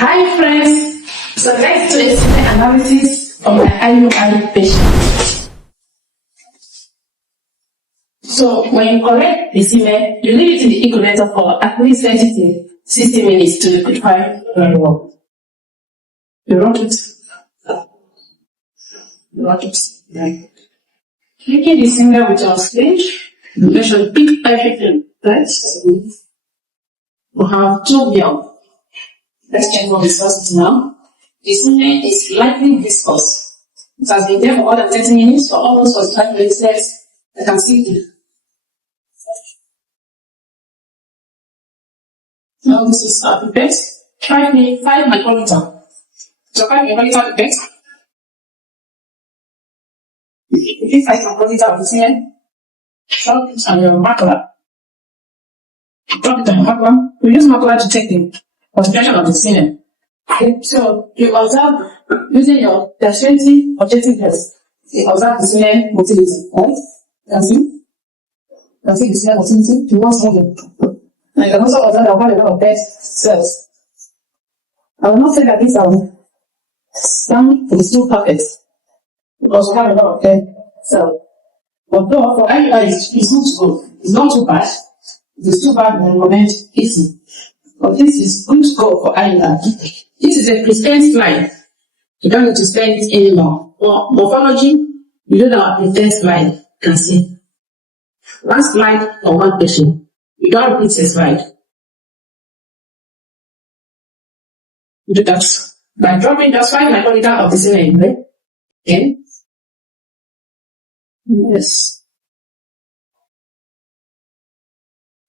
Hi friends, so let's do a semen analysis of my IUI patient. So when you collect the semen, you leave it in the incubator for at least 30 to 60 minutes to liquefy very well. You rock it. Right. Making the semen with your sponge, make sure you pick everything right. We have 2 ml. Let's check what viscosity now. The semen is lightly viscous. It has been there for more than 30 minutes, for almost 45 minutes. I can see it. Now this is our pipette. 5 microliter. So 5 microliter pipette. You take 5 microliter of the semen. Drop it on your macula. Drop it on your macula. We use macula to take the concentration of the semen. Okay, so you observe using your tertiary objective test. You observe the semen motility, right? You can see the semen motility towards moving. And you can also observe that quite a lot of dead cells. I will not say that this scan is still perfect because we have a lot of dead cells. Although for IUI it's not good, it's not too bad. It is too bad when we recommend easy. But this is good to go for IUI. This is a prescribed slide. You don't need to spend it anymore. For morphology, you do our preferred slide. You can see. One slide for one patient. You don't repeat a slide. You do that by dropping just 5 microliter of the semen, right? Okay. Yes.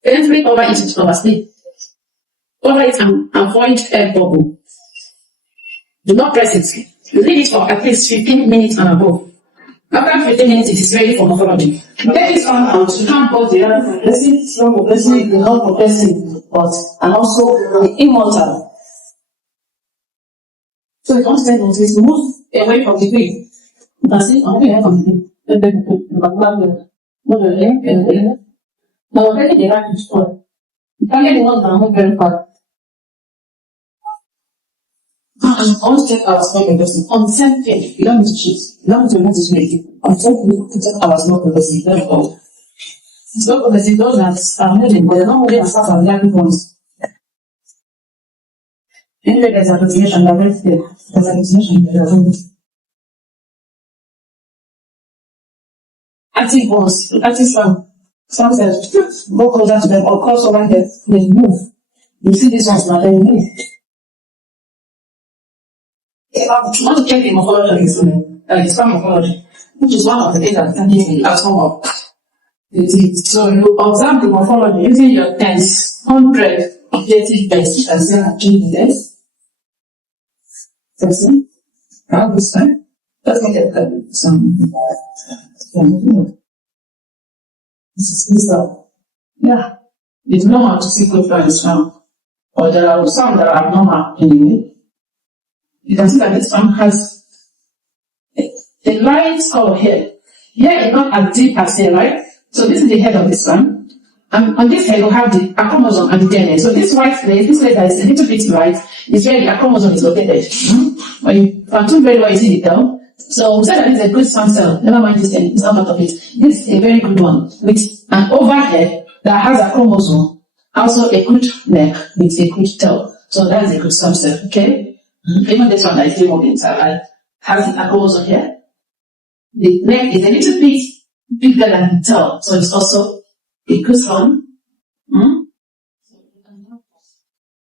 Carefully cover it with oversleep. Cover it and avoid air bubble. Do not press it. You leave it for at least 15 minutes and above. After 15 minutes, it is ready for morphology. Take this one out to count both the progressive, slow progressive, the non-progressive, and also the immortal. So you don't spend on this, move away from the green. You can see, I'm away from the green. Now, already the right is full. You can get the ones that move very fast. And always check our smoke progressive. On the same page, you don't need to cheat. You don't need to remove this make. On the same page, to check our smoke progressive. Very well. Smoke progressive, those that are moving, but they're not moving as fast as the other ones. Anyway, there's a continuation, they're very clear. There's a continuation, there's a active ones, active some cells, go closer to them or cross over here, they move. You see these ones now, they move. You want to check the morphology of the semen, the sperm morphology, which is one of the things that can give you a sum of. So you observe the morphology using your 100 objective best and say achieve this. See? Now this time, let's look at some. This is this yeah. It's normal to see good flies now, or there are some that are normal anyway. You can see that this one has a light color here. Here is not as deep as here, right? So this is the head of this one. And on this head, you have the chromosome and the DNA. So this white place, this place that is a little bit white, is where the chromosome is located. When you can do very well, you see the tail. So we said that this is a good sperm cell. Never mind this thing, it's not part of it. This is a very good one. With an overhead that has a chromosome, also a good neck with a good tail. So that is a good sperm cell, okay? Even this one that is moving inside has a chromosome here. The neck is a little bit bigger than the tail, so it's also a good one.